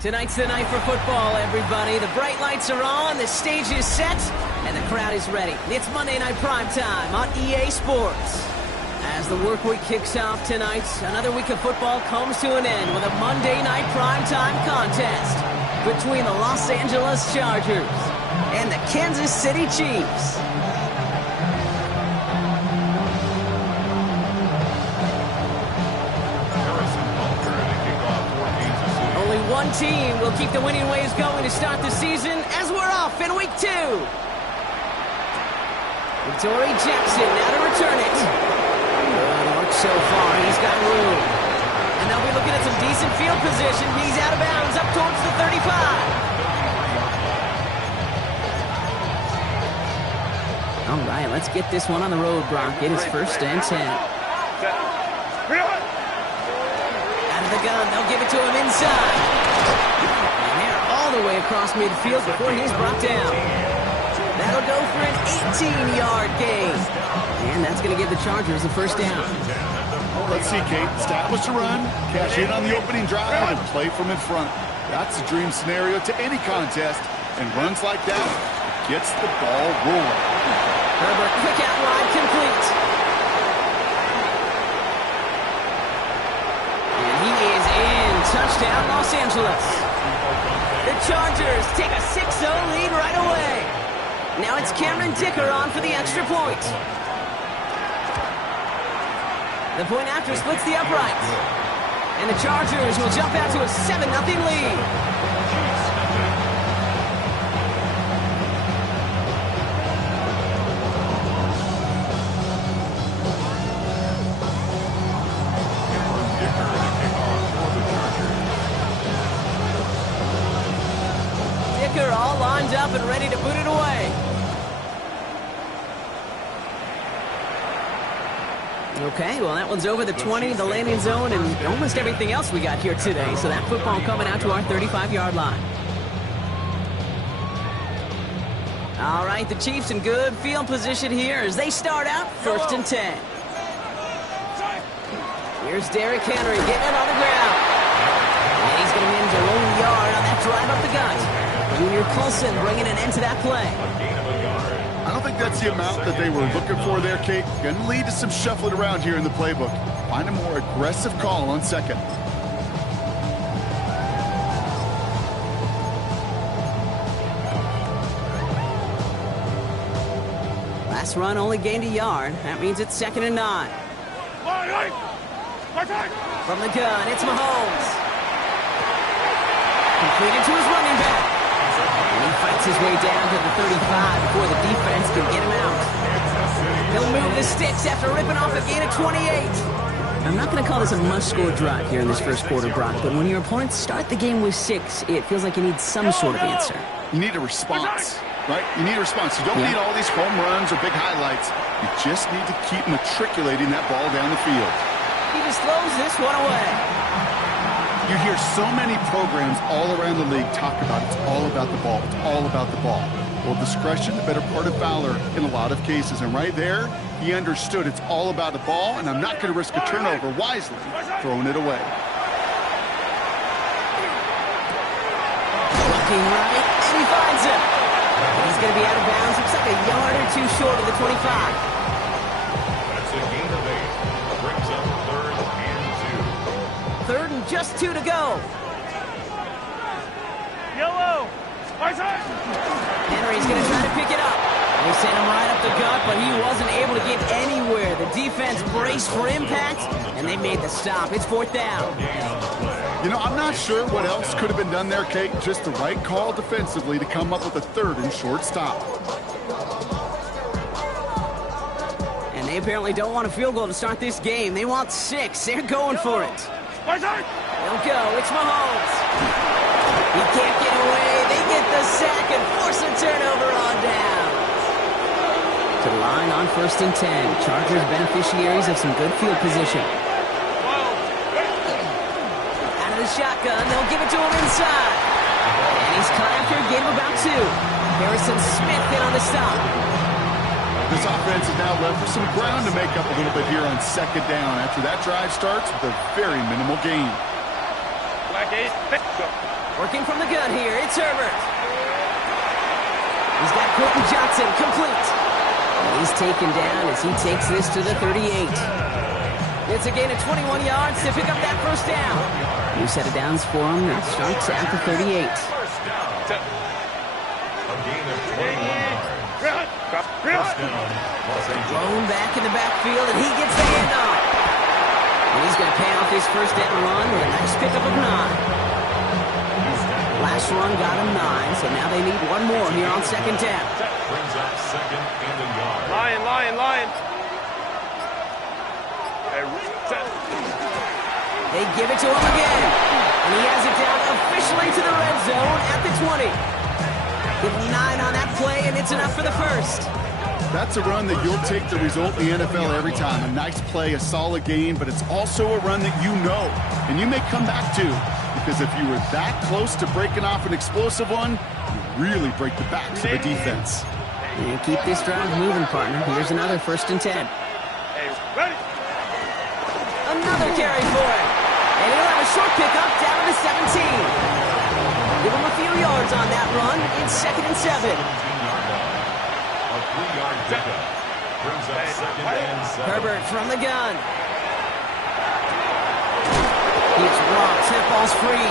Tonight's the night for football, everybody. The bright lights are on, the stage is set, and the crowd is ready. It's Monday Night Primetime on EA Sports. As the work week kicks off tonight, another week of football comes to an end with a Monday Night Primetime contest between the Los Angeles Chargers and the Kansas City Chiefs. Only one team will keep the winning ways going to start the season as we're off in week 2. Dory Jackson now to return it. Good work so far. He's got room. And they'll be looking at some decent field position. He's out of bounds up towards the 35. All right, let's get this one on the road, Brock. It is 1st and 10. Out of the gun, they'll give it to him inside. And they're all the way across midfield before he's brought down. That'll go for an 18-yard gain. And that's going to give the Chargers a 1st down. Let's see, Kate. Establish a run, cash in on the opening drive, and play from in front. That's a dream scenario to any contest. And runs like that gets the ball rolling. Herbert, quick out wide, complete. And he is in. Touchdown, Los Angeles. The Chargers take a 6-0 lead right away. Now it's Cameron Dicker on for the extra point. The point after splits the uprights. And the Chargers will jump out to a 7-0 lead. Dicker all lined up and ready to boot it away. Okay, well, that one's over the 20, the landing zone, and almost everything else we got here today. So that football coming out to our 35-yard line. All right, the Chiefs in good field position here as they start out 1st and 10. Here's Derrick Henry getting it on the ground. And he's going to manage a lone yard on that drive up the gut. Junior Colson bringing an end to that play. I don't think that's the amount that they were looking for there, Kate. Going to lead to some shuffling around here in the playbook. Find a more aggressive call on 2nd. Last run only gained a yard. That means it's 2nd and 9. From the gun, it's Mahomes. Completed to his running back. And he fights his way down to the 35 before the defense can get him out. He'll move the sticks after ripping off a gain of 28. I'm not going to call this a must-score drive here in this first quarter, Brock, but when your opponents start the game with 6, it feels like you need some sort of answer. You need a response, right? You need a response. You don't need all these home runs or big highlights. You just need to keep matriculating that ball down the field. He just throws this one away. You hear so many programs all around the league talk about it's all about the ball. It's all about the ball. Well, discretion, the better part of valor in a lot of cases. And right there, he understood it's all about the ball, and I'm not going to risk a turnover wisely, throwing it away. Looking right, and he finds him. He's going to be out of bounds. Looks like a yard or 2 short of the 25. That's a gain of 8. Brings up 3rd and 2. 3rd and just 2 to go. Yellow. Henry's going to try to pick it up. They sent him right up the gut, but he wasn't able to get anywhere. The defense braced for impact, and they made the stop. It's 4th down. You know, I'm not sure what else could have been done there, Kate. Just the right call defensively to come up with a 3rd and short stop. And they apparently don't want a field goal to start this game. They want 6. They're going for it. They'll go. It's Mahomes. He can't get away. They get the sack and force a turnover on down. To the line on 1st and 10. Chargers beneficiaries of some good field position. Out of the shotgun, they'll give it to him inside. And he's caught after a gain of about 2. Harrison Smith in on the stop. This offense is now left for some ground to make up a little bit here on 2nd down after that drive starts with a very minimal gain. Working from the gun here, it's Herbert. He's got Colton Johnson complete. And he's taken down as he takes this to the 38. It's a gain of 21 yards to pick up that first down. New set of downs for him. That starts at the 38. First down. A gain of 21 yards. First down, Los Angeles. Thrown back in the backfield, and he gets the handoff. And he's going to pay off his first down run with a nice pickup of 9. Last run got him 9, so now they need one more here on second down. Brings up second and a yard. Lion. They give it to him again. And he has it down officially to the red zone at the 20. Give him 9 on that play, and it's enough for the first. That's a run that you'll take the result in the NFL every time. A nice play, a solid game, but it's also a run that you know and you may come back to. Because if you were that close to breaking off an explosive one, you really break the backs of the defense. And keep this drive moving, partner. Here's another 1st and 10. Another carry for it. And he'll have a short pickup down to 17. Give him a few yards on that run. It's 2nd and 7. A 3-yard pickup. Brings up second and 7. Herbert from the gun. It's Rock. Tip ball's free.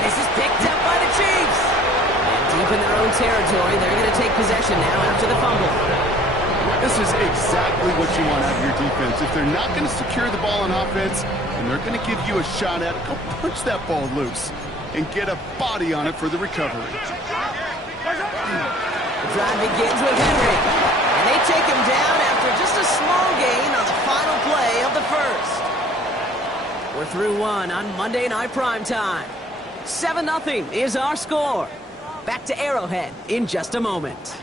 This is picked up by the Chiefs. And deep in their own territory, they're going to take possession now after the fumble. This is exactly what you want out of your defense. If they're not going to secure the ball on offense, and they're going to give you a shot at it, go punch that ball loose and get a body on it for the recovery. The drive begins with Henry. And they take him down after just a small gain on the final play of the first. We're through one on Monday Night Primetime. 7-0 is our score. Back to Arrowhead in just a moment.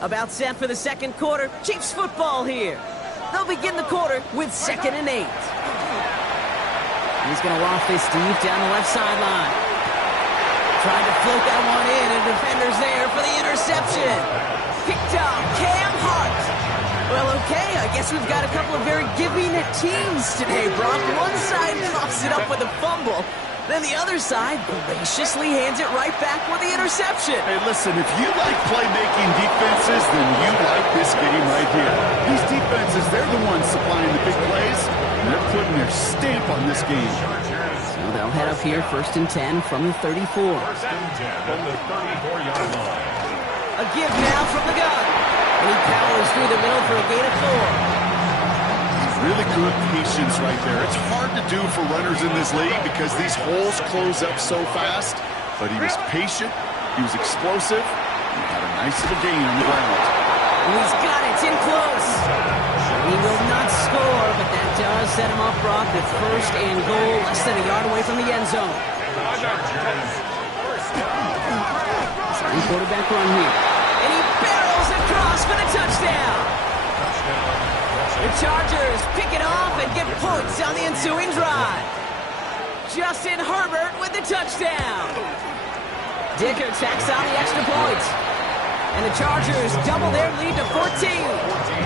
About set for the second quarter. Chiefs football here. They'll begin the quarter with 2nd and 8. He's going to loft this deep down the left sideline. Trying to float that one in, and defender's there for the interception. Picked up, Cam Hart. Well, okay, I guess we've got a couple of very giving teams today, Brock. One side coughs it up with a fumble. Then the other side graciously hands it right back with the interception. Hey, listen, if you like playmaking defenses, then you like this game right here. These defenses, they're the ones supplying the big plays, and they're putting their stamp on this game. So they'll head up here 1st and 10 from the 34. 1st and 10 at the 34-yard line. A give now from the gun. And he powers through the middle for a gain of 4. Really good patience right there. It's hard to do for runners in this league because these holes close up so fast. But he was patient, he was explosive, and he had a nice little gain on the ground. And he's got it, it's in close. He will not score, but that does set him up, Brock, with 1st and goal, less than a yard away from the end zone. Second quarterback run here. And he barrels across for the touchdown. The Chargers pick it off and get points on the ensuing drive. Justin Herbert with the touchdown. Dicker tacks on the extra point. And the Chargers double their lead to 14.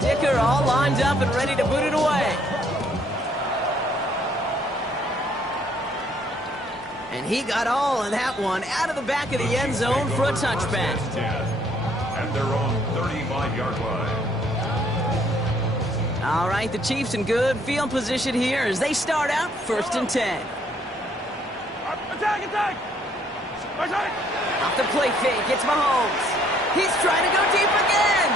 Dicker all lined up and ready to boot it away. And he got all in that one out of the back of the end zone for a touchback. At their own 35-yard line. All right, the Chiefs in good field position here as they start out 1st and 10. Attack! Off the play fake, it's Mahomes. He's trying to go deep again.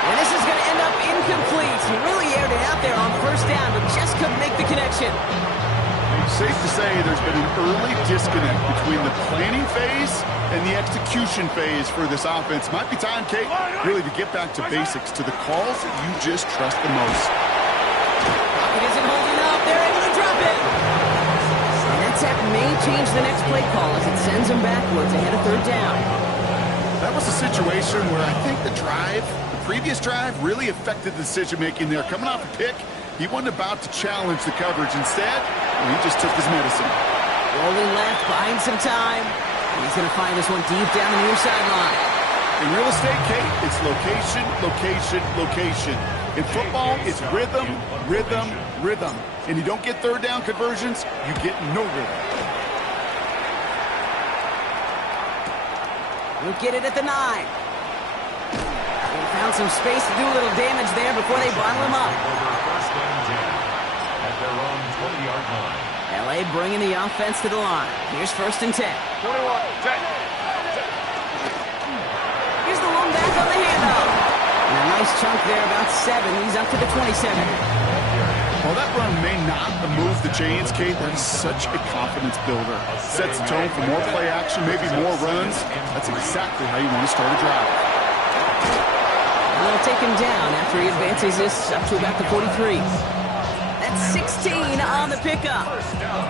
And this is going to end up incomplete. He really aired it out there on 1st down, but just couldn't make the connection. It's safe to say there's been an early disconnect between the planning phase and the execution phase for this offense. Might be time, Kate, really to get back to basics, to the calls that you just trust the most. Pocket isn't holding up. They're able to drop it. And that's may change the next play call as it sends them backwards ahead of third down. That was a situation where I think the previous drive, really affected the decision-making there. Coming off a pick, he wasn't about to challenge the coverage. Instead, he just took his medicine. Rolling left, buying some time. He's going to find this one deep down the near sideline. In real estate, Kate, it's location, location, location. In football, it's rhythm, rhythm, rhythm. And you don't get third down conversions, you get no rhythm. We'll get it at the 9. They found some space to do a little damage there before they bottle him up. First and 10 at their own 20-yard line. LA bringing the offense to the line. Here's first and 10. 21, 10. Here's the long back on the handoff. And a nice chunk there, about 7. He's up to the 27. While that run may not have moved the chains, Kate, that is such a confidence builder. Sets the tone for more play action, maybe more runs. That's exactly how you want to start a drive. And they'll take him down after he advances this up to about the 43. That's 16 on the pickup.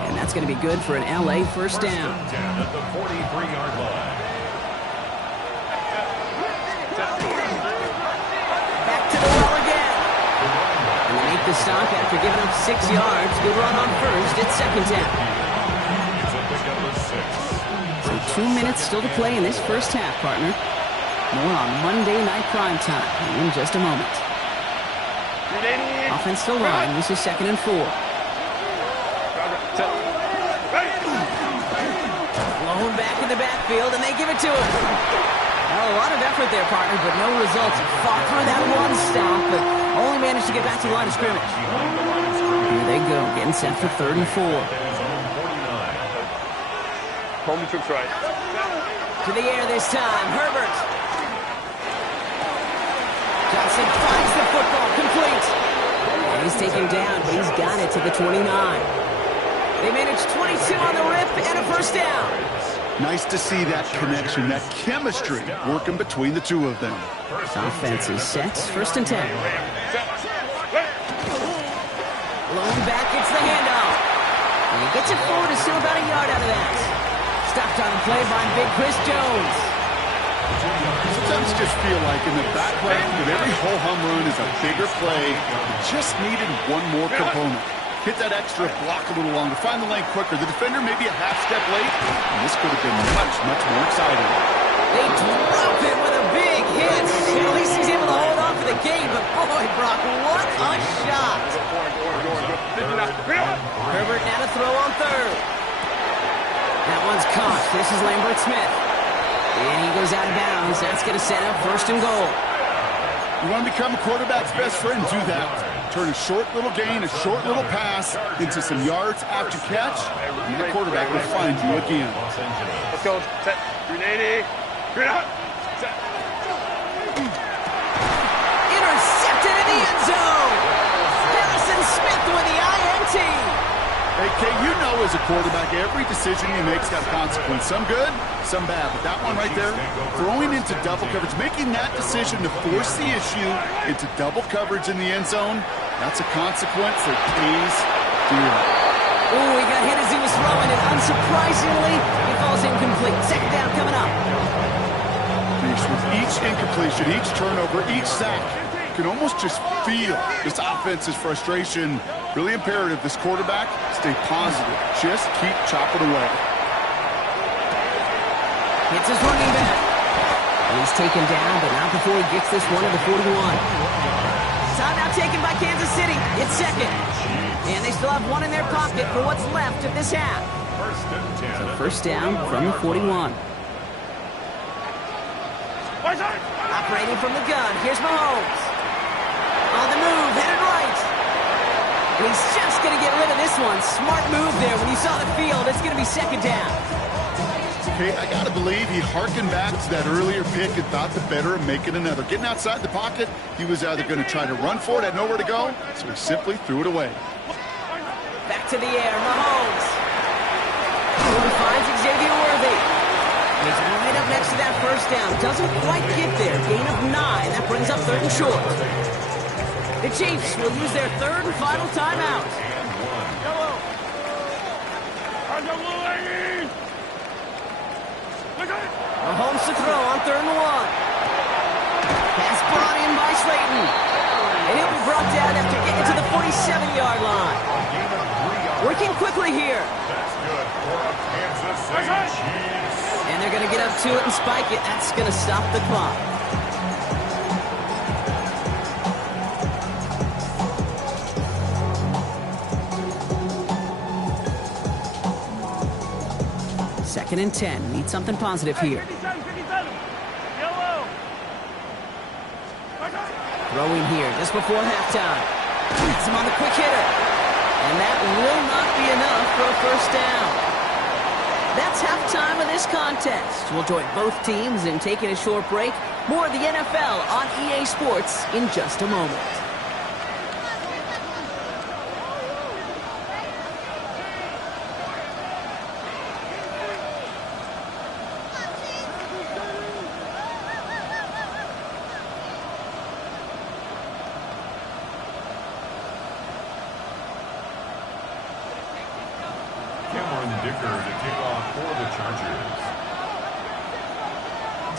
And that's going to be good for an LA first down. At the 43-yard line. Back to the well again. And they make the stop after giving up 6 yards. Good run on first. It's second down. It's a pickup of 6. So 2 minutes still to play in this first half, partner. More on Monday Night Primetime in just a moment. Offense still running. This is second and 4. Blown back in the backfield, and they give it to him. Well, a lot of effort there, partner, but no results. Fought through that one stop, but only managed to get back to the line of scrimmage. Here they go, getting set for third and 4. Home trips right. To the air this time, Herbert. Johnson finds the football, complete. And he's taken down, but he's got it to the 29. They managed 22 on the rip and a first down. Nice to see that connection, that chemistry working between the two of them. Offense is set, first and 10. Blown back, it's the handoff. And he gets it forward, is still about a yard out of that. Stopped on the play by Big Chris Jones. Sometimes you just feel like in the background of every ho-hum run is a bigger play. It just needed one more component. Hit that extra block a little longer, find the lane quicker. The defender maybe a half step late, and this could have been much, much more exciting. They drop it with a big hit. At least he's able to hold on for the game, but boy, Brock, what a shot. Herbert now to throw on third. That one's caught. This is Lambert Smith. And he goes out of bounds. That's going to set up first and goal. You want to become a quarterback's best friend? Do that. Turn a short little gain, a short little pass into some yards after catch, and the quarterback will find you again. Let's go. Set. 380. Set. Intercepted in the end zone. Harrison Smith with the INT. Hey, Kay, you know as a quarterback, every decision you make's got a consequence. Some good, some bad. But that one right there, throwing into double coverage, making that decision to force the issue into double coverage in the end zone, that's a consequence that pays dearly. Ooh, he got hit as he was throwing it. Unsurprisingly, he falls incomplete. Second down coming up. With each incompletion, each turnover, each sack, you can almost just feel this offense's frustration. Really imperative, this quarterback, stay positive. Just keep chopping away. Hits his running back. And he's taken down, but not before he gets this one to the 41. Timeout taken by Kansas City. It's second. And they still have one in their pocket for what's left of this half. So first down from the 41. Operating from the gun. Here's Mahomes. On the move, headed right. And he's just going to get rid of this one. Smart move there. When you saw the field, it's going to be second down. Okay, I got to believe he harkened back to that earlier pick and thought the better of making another. Getting outside the pocket, he was either going to try to run for it, had nowhere to go, so he simply threw it away. Back to the air, Mahomes. He finds Xavier Worthy. He's right up next to that first down. Doesn't quite get there. Gain of 9. That brings up third and short. The Chiefs will use their third and final timeout. Mahomes to throw on 3rd and 1. Pass brought in by Slayton. And he'll be brought down after getting to the 47-yard line. Working quickly here. That's good for a Kansas City Chiefs. And they're going to get up to it and spike it. That's going to stop the clock. Second and 10. Need something positive here. Throwing here just before halftime. Has him on the quick hitter. And that will not be enough for a first down. That's halftime of this contest. We'll join both teams in taking a short break. More of the NFL on EA Sports in just a moment. Dicker to kick off for the Chargers.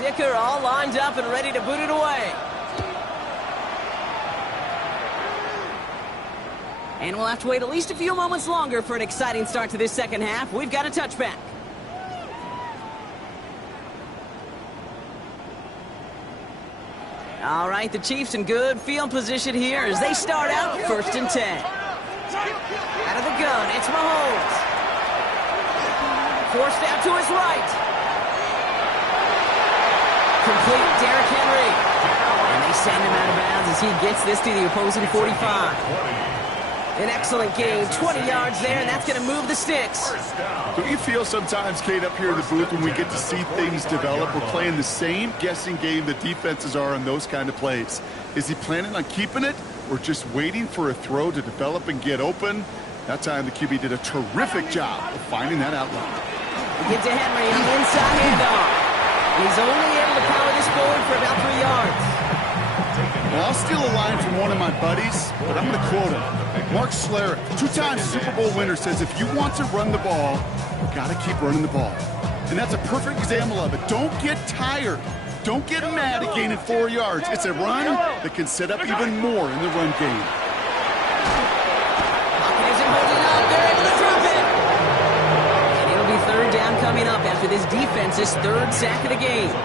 Dicker all lined up and ready to boot it away. And we'll have to wait at least a few moments longer for an exciting start to this second half. We've got a touchback. All right, the Chiefs in good field position here as they start out 1st and 10. Out of the gun, it's Mahomes. Forced out to his right. Complete, Derrick Henry. And they send him out of bounds as he gets this to the opposing 45. An excellent game, 20 yards there, and that's going to move the sticks. Don't you feel sometimes, Kate, up here in the booth when we get to see things develop, we're playing the same guessing game the defenses are on those kind of plays? Is he planning on keeping it or just waiting for a throw to develop and get open? That time the QB did a terrific job of finding that outlet. Get to Henry on the inside handoff. He's only able to power this forward for about 3 yards. Well, I'll steal a line from one of my buddies, but I'm going to quote him. Mark Schlereth, 2-time Super Bowl winner, says if you want to run the ball, you got to keep running the ball. And that's a perfect example of it. Don't get tired. Don't get mad at gaining 4 yards. It's a run that can set up even more in the run game. Pocket isn't holding up. They're able to drop it. And it'll be 3rd down coming up after this defense's 3rd sack of the game.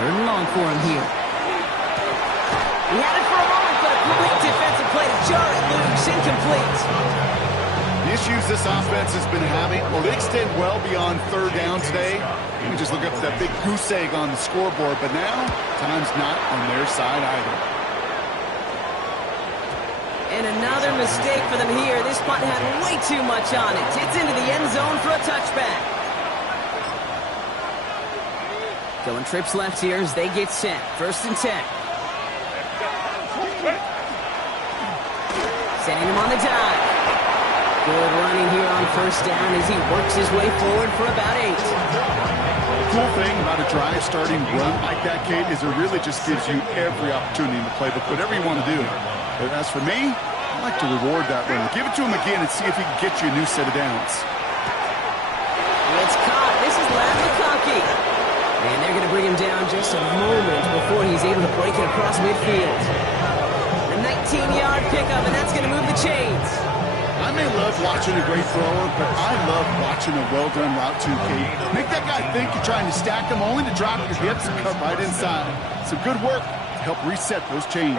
Third and long for him here. He had it for a moment, but a quick defensive play to jar it loose, incomplete. The issues this offense has been having, well, they extend well beyond 3rd down today. You can just look up that big goose egg on the scoreboard, but now, time's not on their side either. And another mistake for them here. This punt had way too much on it. It's into the end zone for a touchback. Going trips left here as they get set. 1st and 10. Setting him on the dive. Good running here on 1st down as he works his way forward for about 8. The cool thing about a drive starting run like that, Kate, is it really just gives you every opportunity in the playbook, whatever you want to do. But as for me, I like to reward that run. Give it to him again and see if he can get you a new set of downs. It's caught. This is Ladd McConkey. And they're going to bring him down just a moment before he's able to break it across midfield. A 19-yard pickup, and that's going to move the chains. I may love watching a great thrower, but I love watching a well-done route too, Kate. Make that guy think you're trying to stack him only to drop your hips and cut right inside. Some good work to help reset those chains.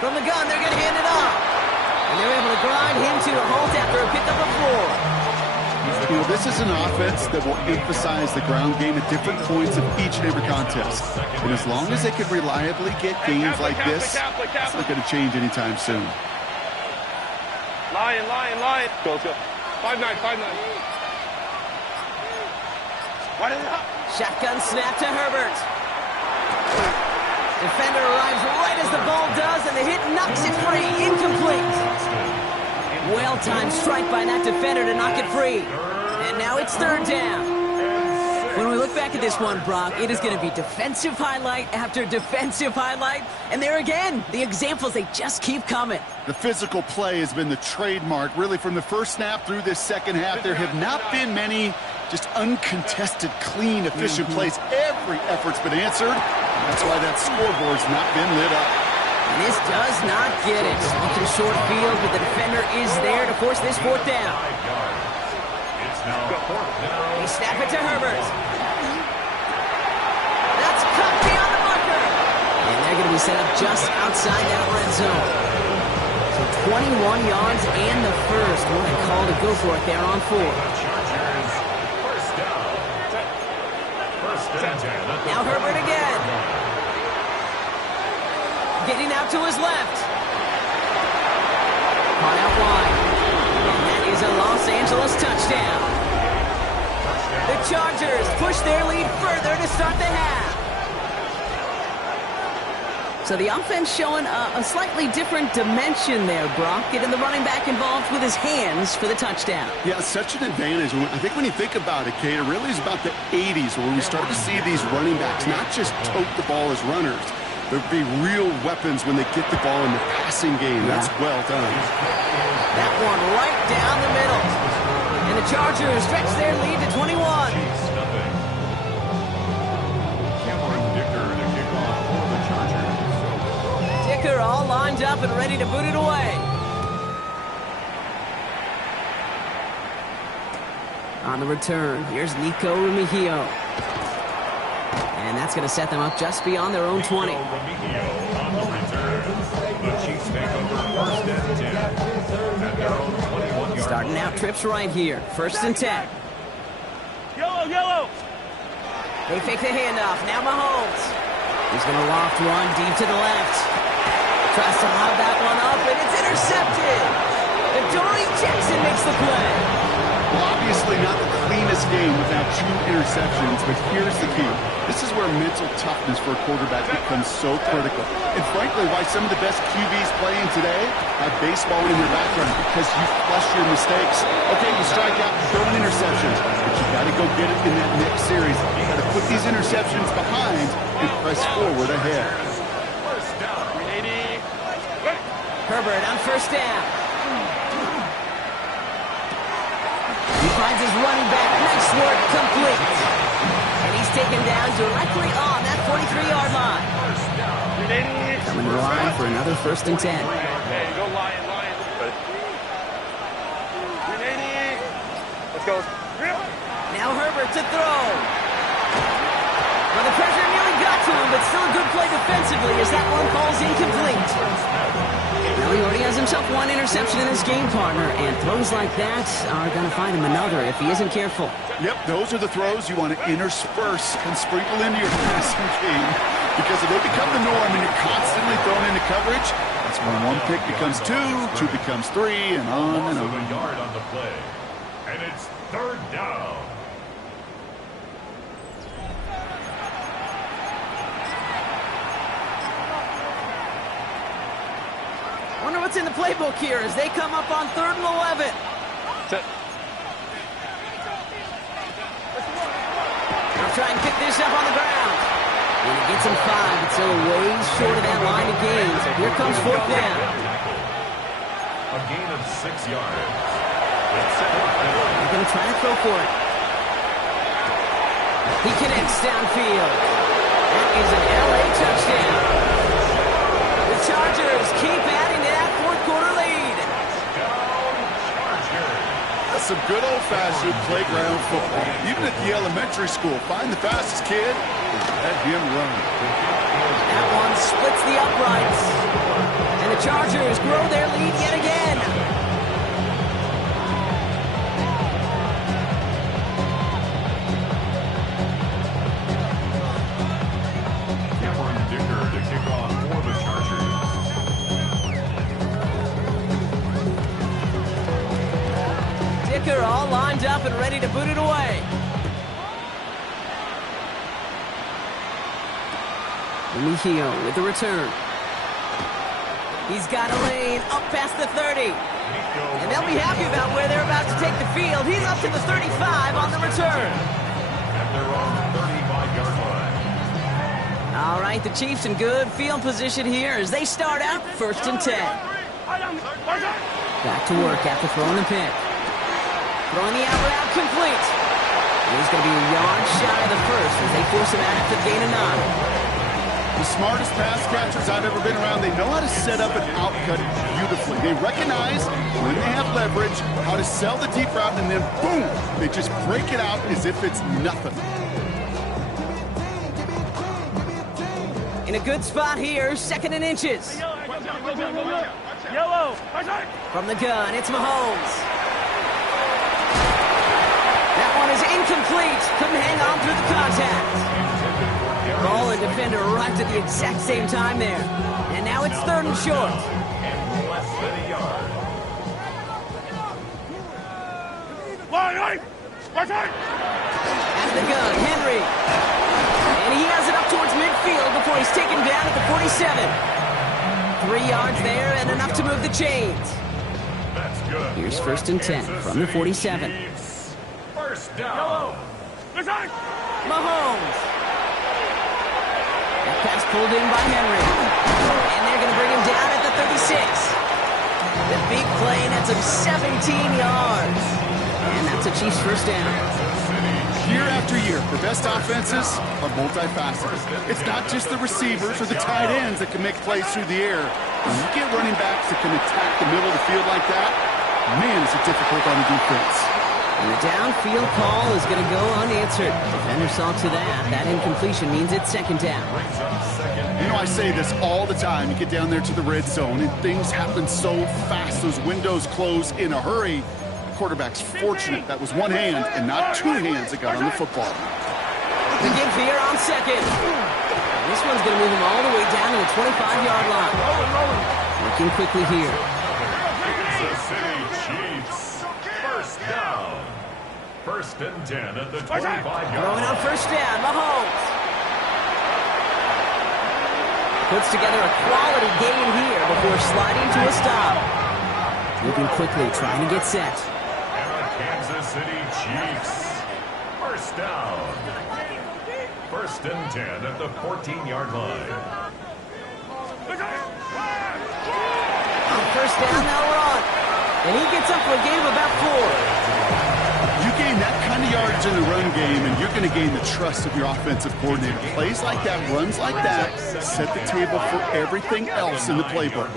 From the gun, they're going to hand it off. And they're able to grind him to a halt after a pickup of 4. You know, this is an offense that will emphasize the ground game at different points of each and every contest. And as long as they can reliably get gains like this, it's not going to change anytime soon. Lion. Go. 5-9. Shotgun snap to Herbert. Defender arrives right as the ball does, and the hit knocks it free. Incomplete. Well-timed strike by that defender to knock it free. And now it's 3rd down. When we look back at this one, Brock, it is going to be defensive highlight after defensive highlight. And there again, the examples, they just keep coming. The physical play has been the trademark, really, from the first snap through this second half. There have not been many just uncontested, clean, efficient plays. Every effort's been answered. That's why that scoreboard's not been lit up. And this does not get it. Looking short field, but the defender is there to force this fourth down. They snap it to Herbert. That's cut beyond the marker. And they're going to be set up just outside that red zone. So 21 yards and the first. What a call to go for it there on 4. Now Herbert again. Getting out to his left. Caught out wide. And that is a Los Angeles touchdown. The Chargers push their lead further to start the half. So the offense showing a slightly different dimension there, Brock. Getting the running back involved with his hands for the touchdown. Yeah, such an advantage. I think when you think about it, Kate, it really is about the 80s where we start to see these running backs not just tote the ball as runners. There'll be real weapons when they get the ball in the passing game. Yeah. That's well done. That one right down the middle. And the Chargers stretch their lead to 21. Cameron Dicker to kick off for the Chargers. Dicker all lined up and ready to boot it away. On the return, here's Nico Remigio. And that's going to set them up just beyond their own 20. Remigio on the return. The Chiefs take over first and 10 at their own 21-yard. Starting out trips right here. First and 10. Yellow. They fake the handoff. Now Mahomes. He's going to loft one deep to the left. Tries to lob that one up, and it's intercepted. Adoree Jackson makes the play. Well, obviously not the cleanest game without 2 interceptions, but here's the key. This is where mental toughness for a quarterback becomes so critical. And frankly, why some of the best QBs playing today have baseball in their background, because you flush your mistakes. Okay, you strike out, throw an interception, but you got to go get it in that next series. You got to put these interceptions behind and press forward ahead. Herbert on first down. He finds his running back. Nice work, complete. And he's taken down directly on that 43-yard line. Coming to the line for another first and 10. Hey, go Lion. Let's go. Now Herbert to throw. Well, the pressure nearly got to him, but still a good play defensively as that one falls incomplete. Well, he already has himself 1 interception in this game, partner, and throws like that are going to find him another if he isn't careful. Yep, those are the throws you want to intersperse and sprinkle into your passing game, because if they become the norm and you're constantly thrown into coverage, that's when 1 pick becomes 2, 2 becomes 3, and on and on. A yard on the play, and it's third down. Wonder what's in the playbook here as they come up on 3rd and 11. They'll try and pick this up on the ground. And it gets him 5. It's still a ways short of that line of gain. So here comes 4th down. A gain of 6 yards. They're going to try to throw for it. He connects downfield. That is an LA touchdown. The Chargers keep adding to that 4th quarter lead. That's some good old-fashioned playground football. Even at the elementary school, find the fastest kid and let him run. That one splits the uprights. And the Chargers grow their lead yet again. Cameron Dicker to kick off for the Chargers. Dicker all lined up and ready to boot it away. Remigio with the return. He's got a lane up past the 30. And they'll be happy about where they're about to take the field. He's up to the 35 on the return. their own 35-yard line. All right, the Chiefs in good field position here as they start out 1st and 10. Back to work after throwing the pick. Throwing the out complete. He's going to be a yard shy of the first as they force him out after the gain of 9. The smartest pass catchers I've ever been around, they know how to set up an out cut beautifully. They recognize when they have leverage, how to sell the deep route, and then boom, they just break it out as if it's nothing. In a good spot here, 2nd and inches. Yellow. From the gun, it's Mahomes. That one is incomplete. Couldn't hang on through the contact. Ball and defender arrived at the exact same time there. And now it's 3rd and short. And less than a yard. At the gun, Henry. And he has it up towards midfield before he's taken down at the 47. 3 yards there and enough to move the chains. That's good. Here's 1st and 10 from the 47. First down. Mahomes. That pass pulled in by Henry. And they're going to bring him down at the 36. The big play nets him 17 yards. And that's a Chiefs first down. Year after year, the best offenses are multifaceted. It's not just the receivers or the tight ends that can make plays through the air. When you get running backs that can attack the middle of the field like that, man, is it difficult on the defense. And the downfield call is going to go unanswered. Defender saw to that. That incompletion means it's 2nd down. You know, I say this all the time. You get down there to the red zone, and things happen so fast. Those windows close in a hurry. Quarterback's fortunate that was one hand and not 2 hands that got on the football. The give here on 2nd. This one's going to move him all the way down to the 25-yard line. Looking quickly here. Kansas City Chiefs. First down. 1st and 10 at the 25-yard Throwing line. on 1st down, Mahomes. Puts together a quality gain here before sliding to a stop. Moving quickly, trying to get set. Kansas City Chiefs. First down. 1st and 10 at the 14-yard line. On 1st down, they'll run. And he gets up for a gain of about 4. You gain that kind of yardage in the run game, and you're going to gain the trust of your offensive coordinator. Plays like that, runs like that, set the table for everything else in the playbook.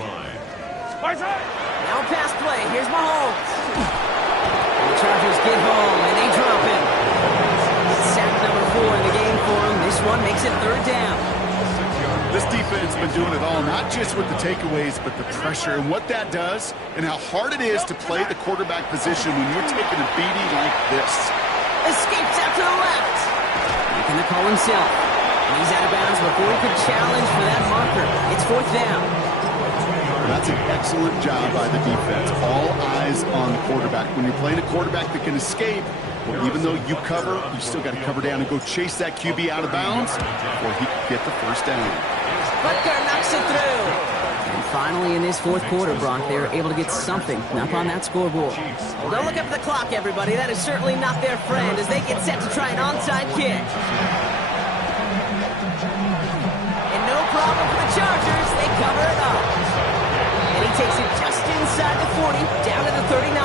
Now pass play. Here's Mahomes. And the Chargers get home, and they drop him. Sack number 4 in the game for him. This one makes it 3rd down. This defense has been doing it all, not just with the takeaways, but the pressure and what that does and how hard it is to play the quarterback position when you're taking a beating like this. Escapes out to the left. Making the call himself. And he's out of bounds before he could challenge for that marker. It's 4th down. That's an excellent job by the defense. All eyes on the quarterback. When you're playing a quarterback that can escape, well, even though you cover, you still got to cover down and go chase that QB out of bounds before he can get the 1st down. Butker knocks it through. And finally, in this 4th quarter, Brock, they were able to get something up on that scoreboard. Well, don't look up at the clock, everybody. That is certainly not their friend as they get set to try an onside kick. And no problem for the Chargers. They cover it up. And he takes it just inside the 40, down to the 39.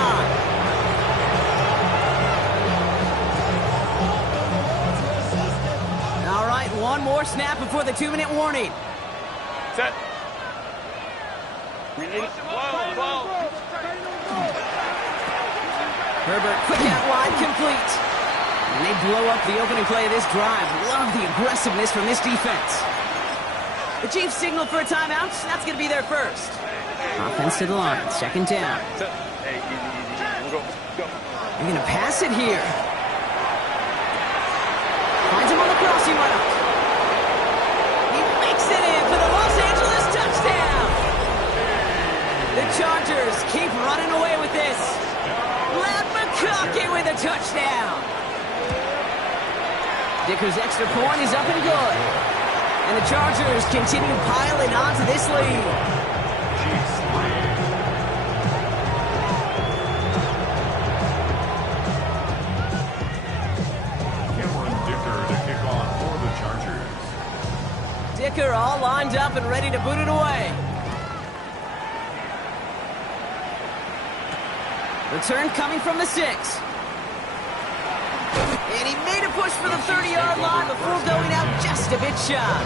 All right, one more snap before the 2-minute warning. Set. Herbert, quick out wide, complete. And they blow up the opening play of this drive. Love the aggressiveness from this defense. The Chiefs signal for a timeout. That's going to be their first. Offense to the line, 2nd down. Hey, easy. We'll go. They're going to pass it here. Finds him on the crossing route. He makes it in for the Los Angeles touchdown. The Chargers keep running away with this. Ladd McConkey with a touchdown. Dicker's extra point is up and good. And the Chargers continue piling onto this lead. Cameron Dicker lined up and ready to boot it away. Return coming from the 6. And he made a push for the 30-yard line before going out just a bit shy.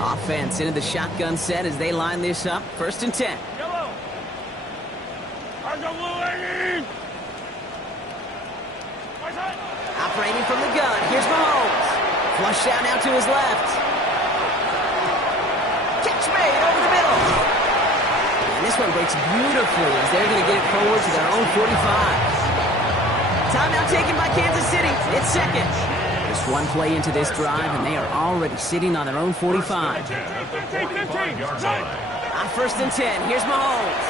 Offense into the shotgun set as they line this up. 1st and 10. Operating from the gun. Here's Mahomes. Flush out now to his left. Catch made over the middle. And this one breaks beautifully as they're going to get it forward to their own 45. Timeout taken by Kansas City. It's 2nd. Just one play into this drive, and they are already sitting on their own 45. On 1st and 10, here's Mahomes.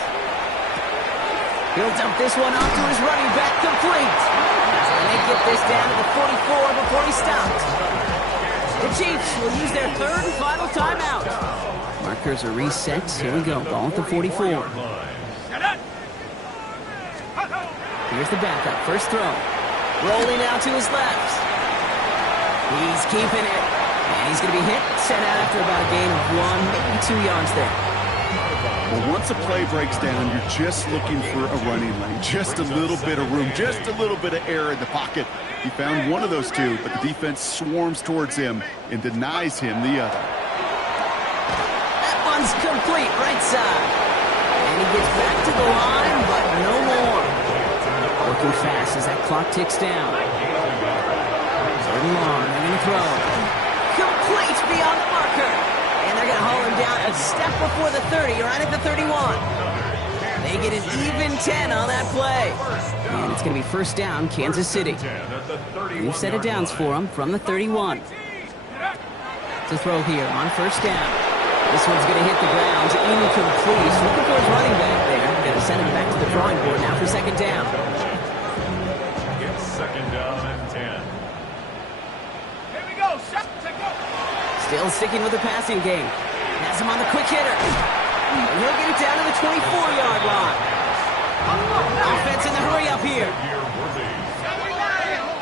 He'll dump this one off to his running back, complete. And they get this down to the 44 before he stops. The Chiefs will use their 3rd and final timeout. Markers are reset. Here we go. Ball at the 44. Here's the backup. First throw. Rolling out to his left. He's keeping it. And he's going to be hit. Set out after about a gain of 1, maybe 2 yards there. Well, once a play breaks down, you're just looking for a running lane. Just a little bit of room. Just a little bit of air in the pocket. He found one of those two, but the defense swarms towards him and denies him the other. That one's complete. Right side. And he gets back to the line, but no more. Working fast as that clock ticks down. 3rd and long. They're going to throw. Complete beyond the marker. And they're going to haul him down a step before the 30, right at the 31. They get an even 10 on that play. And it's going to be 1st down, Kansas City. We've set it downs for them from the 31. To throw here on 1st down. This one's going to hit the ground. Incomplete. He's looking for his running back there. Going to send him back to the drawing board now for 2nd down. It's 2nd down and 10. Here we go. Still sticking with the passing game. Has him on the quick hitter. And he'll get it down to the 24-yard line. Offense in the hurry up here.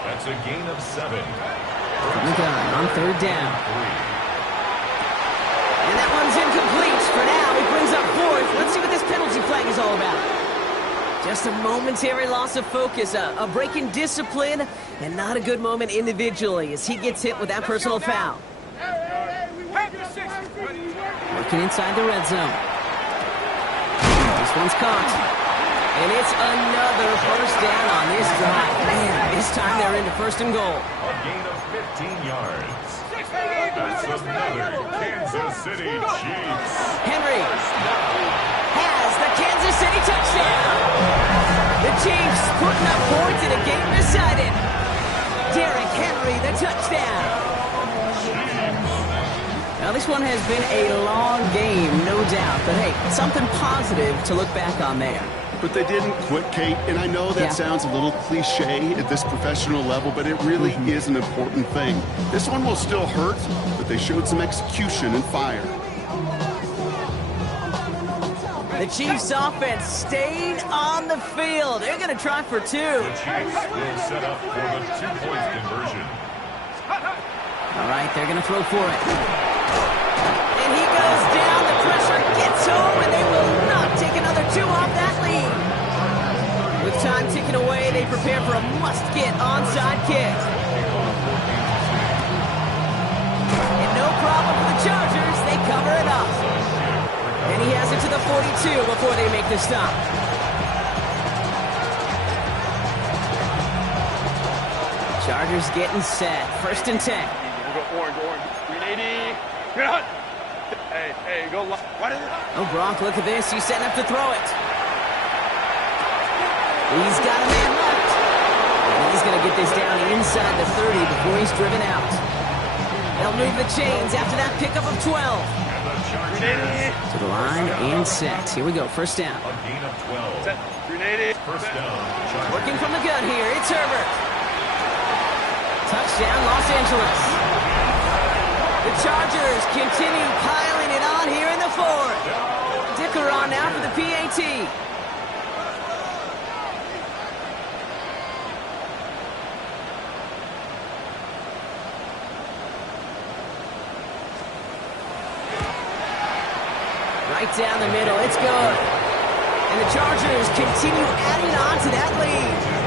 That's a gain of 7. From the gun on 3rd down. And that one's incomplete. For now, he brings up 4th. Let's see what this penalty flag is all about. Just a momentary loss of focus, a break in discipline, and not a good moment individually as he gets hit with that personal foul. Working inside the red zone. This one's caught. And it's another 1st down on this drive. Man, this time they're into 1st and goal. A gain of 15 yards. That's another Kansas City Chiefs. Henry has the Kansas City touchdown. The Chiefs putting up points in a game decided. Derrick Henry, the touchdown. Now, this one has been a long game, no doubt. But, hey, something positive to look back on there. But they didn't quit, Kate, and I know that sounds a little cliche at this professional level, but it really is an important thing. This one will still hurt, but they showed some execution and fire. The Chiefs offense staying on the field. They're going to try for 2. The Chiefs will set up for the 2-point conversion. All right, they're going to throw for it. And he goes down. The pressure gets home, and they will not take another 2 off that lead. With time ticking away, they prepare for a must-get onside kick. And no problem for the Chargers. They cover it up. And he has it to the 42 before they make the stop. Chargers getting set. 1st and 10. We'll go orange. 380. Hey, go left. Oh, Gronk, look at this. He's setting up to throw it. He's got a man left. And he's going to get this down inside the 30 before he's driven out. They'll move the chains after that pickup of 12. To the line and set. Here we go. 1st down. A gain of 12. Set. 380. 1st down. Working from the gun here. It's Herbert. Touchdown, Los Angeles. The Chargers continue piling it on here in the 4th. Dicker on now for the PAT. Right down the middle. It's good. And the Chargers continue adding on to that lead.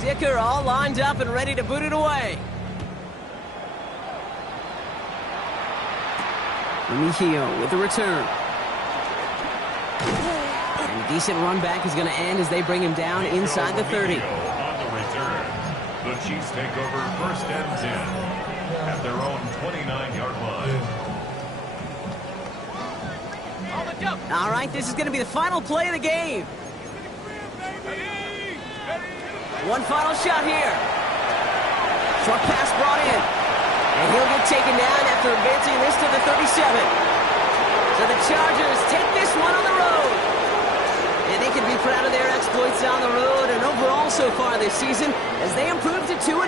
Dicker all lined up and ready to boot it away. Mejio with the return. And a decent run back is going to end as they bring him down inside the 30. On the return, the Chiefs take over 1st and 10 at their own 29-yard line. All right, this is going to be the final play of the game. One final shot here. Short pass brought in. And he'll get taken down after advancing this to the 37. So the Chargers take this one on the road. And they can be proud of their exploits on the road and overall so far this season as they improve to 2-0.